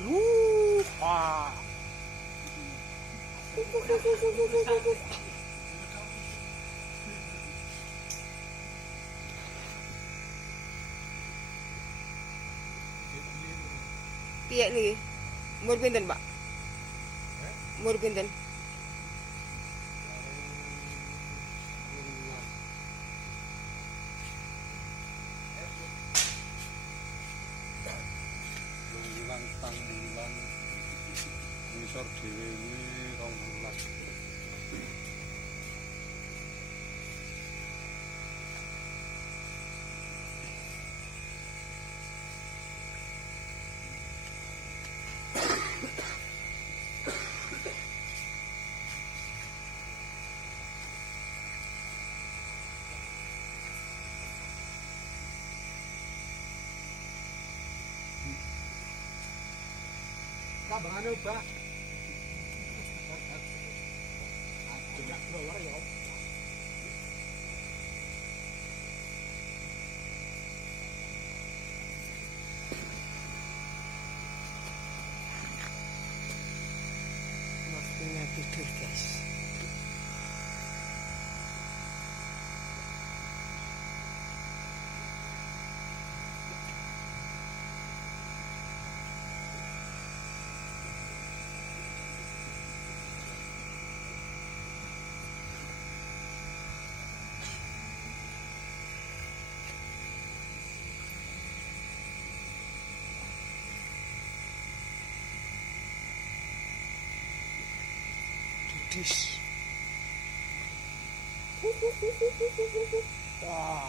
Lupa. Piye niki? Umur pinten, Pak? Umur pinten? Bulan tang bulan ngisor dhewe kuwi 12. Tambahane ubah. Waktunya tidur, guys. Dudis. Ah.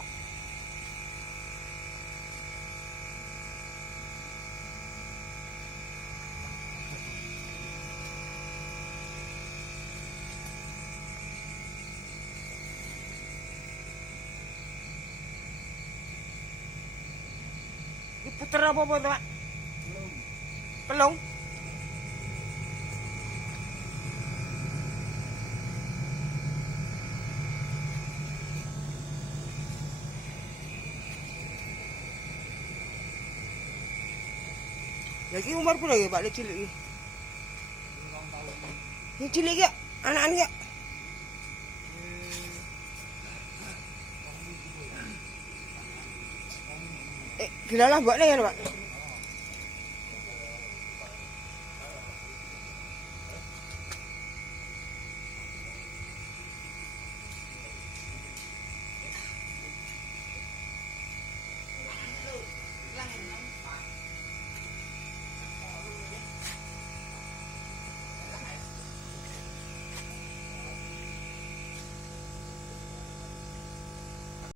Ini puter apa, Pak? Pelung. Lagi umur pula ya, Pak, lek cilik iki. Ini cilik ya, anak-anak ya. Dilalah mbaknya ya, Pak.